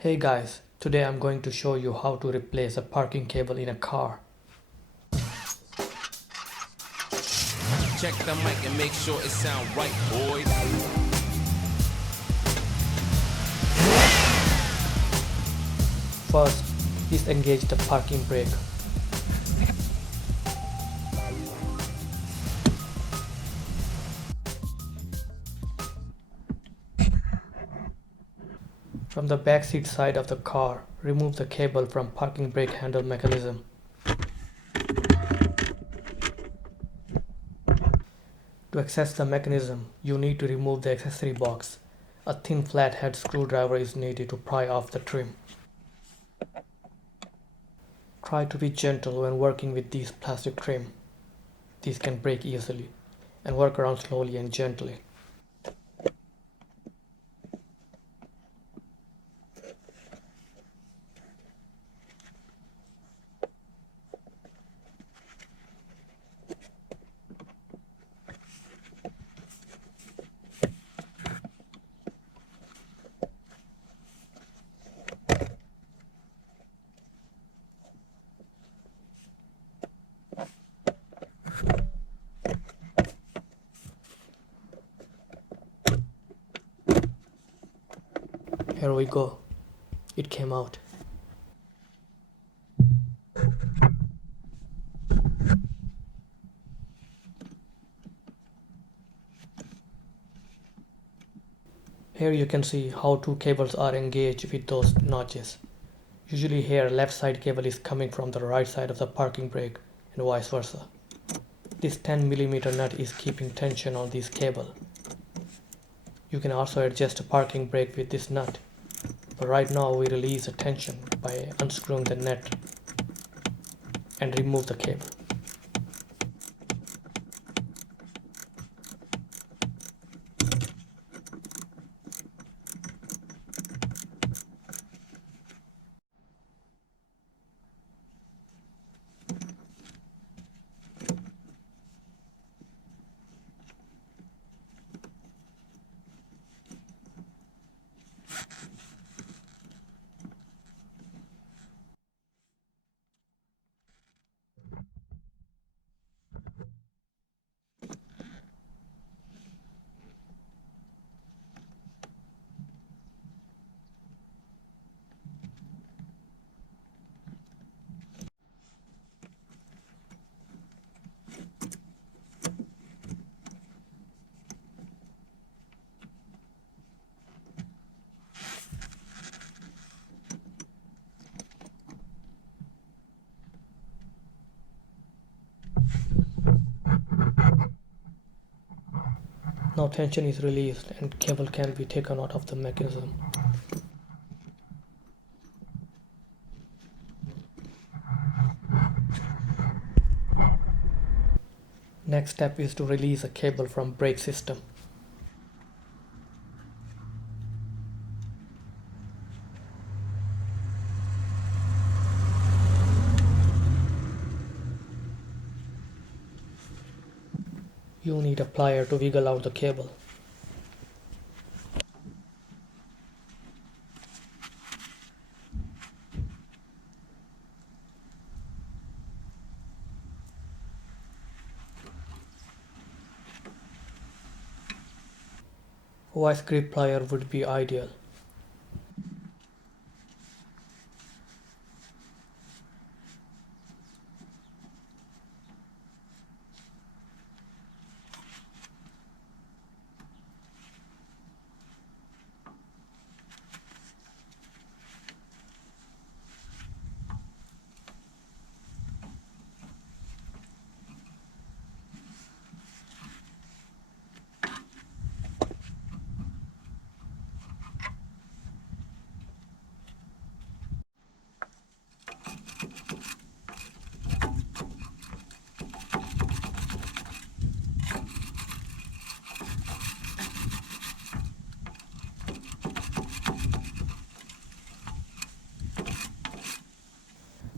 Hey guys, today I'm going to show you how to replace a parking cable in a car. Check the mic and make sure it sound right, boys. First, disengage the parking brake. From the back seat side of the car, remove the cable from parking brake handle mechanism. To access the mechanism, you need to remove the accessory box. A thin flathead screwdriver is needed to pry off the trim. Try to be gentle when working with these plastic trim. These can break easily, and work around slowly and gently. Here we go. It came out. Here you can see how two cables are engaged with those notches. Usually here left side cable is coming from the right side of the parking brake and vice versa. This 10mm nut is keeping tension on this cable. You can also adjust the parking brake with this nut. But right now we release the tension by unscrewing the nut and remove the cable. Now tension is released and cable can be taken out of the mechanism. Next step is to release a cable from brake system. You need a plier to wiggle out the cable. A vice grip plier would be ideal.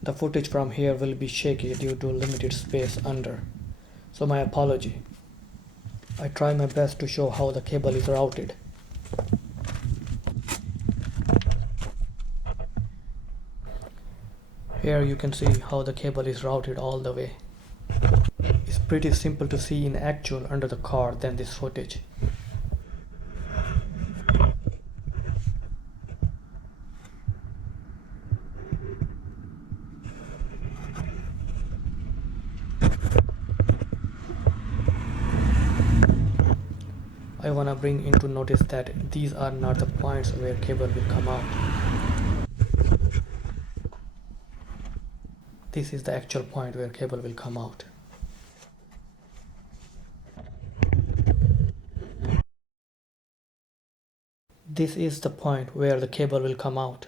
The footage from here will be shaky due to limited space under, so my apology. I try my best to show how the cable is routed. Here you can see how the cable is routed all the way. It's pretty simple to see in actual under the car than this footage. I wanna bring into notice that these are not the points where cable will come out. This is the actual point where cable will come out. This is the point where the cable will come out.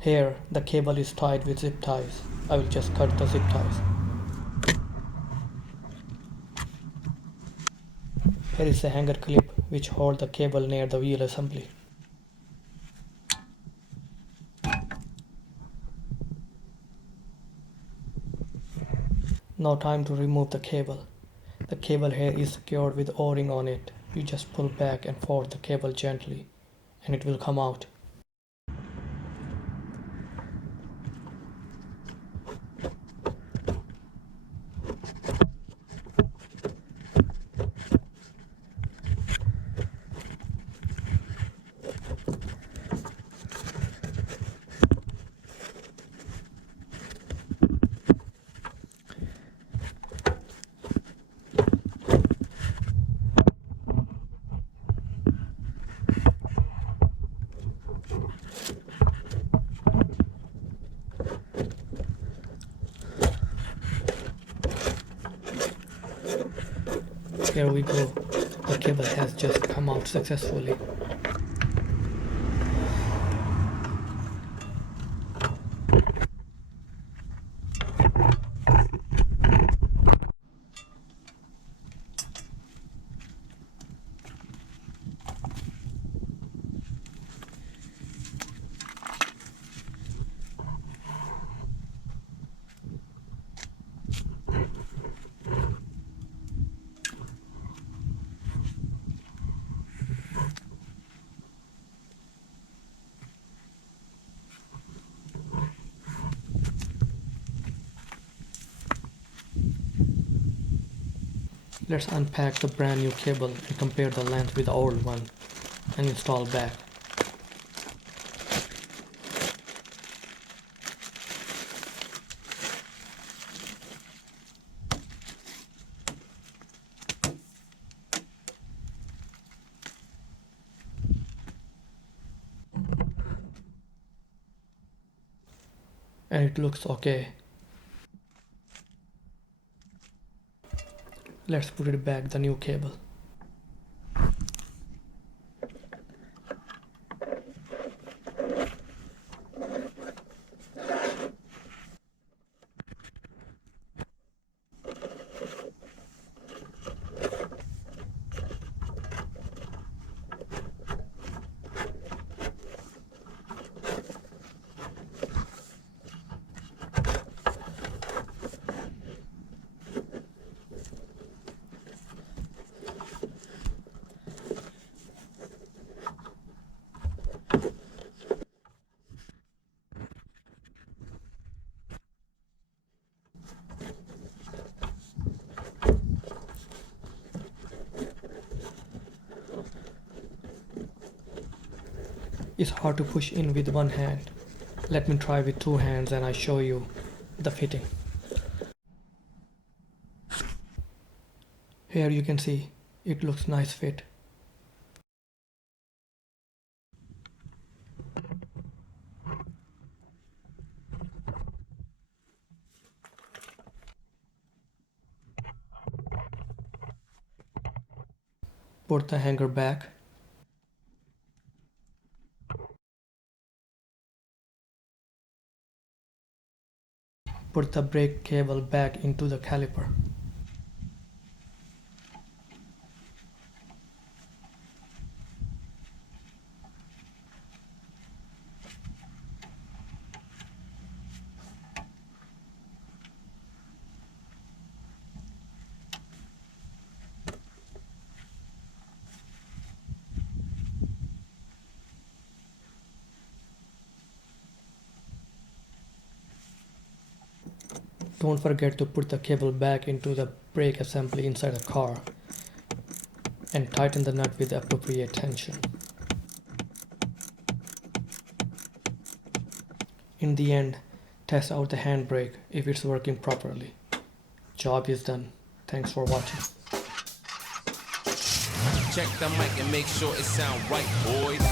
Here, the cable is tied with zip ties. I will just cut the zip ties. Here is a hanger clip which holds the cable near the wheel assembly. Now time to remove the cable. The cable here is secured with O-ring on it. You just pull back and forth the cable gently and it will come out. Here we go. The cable has just come out successfully. Let's unpack the brand new cable and compare the length with the old one and install back. And it looks okay. Let's put it back the new cable. It's hard to push in with one hand. Let me try with two hands and I show you the fitting. Here you can see it looks nice fit. Put the hanger back. Put the brake cable back into the caliper. Don't forget to put the cable back into the brake assembly inside the car and tighten the nut with the appropriate tension. In the end, test out the handbrake if it's working properly. Job is done. Thanks for watching. Check the mic and make sure it sound right, boys.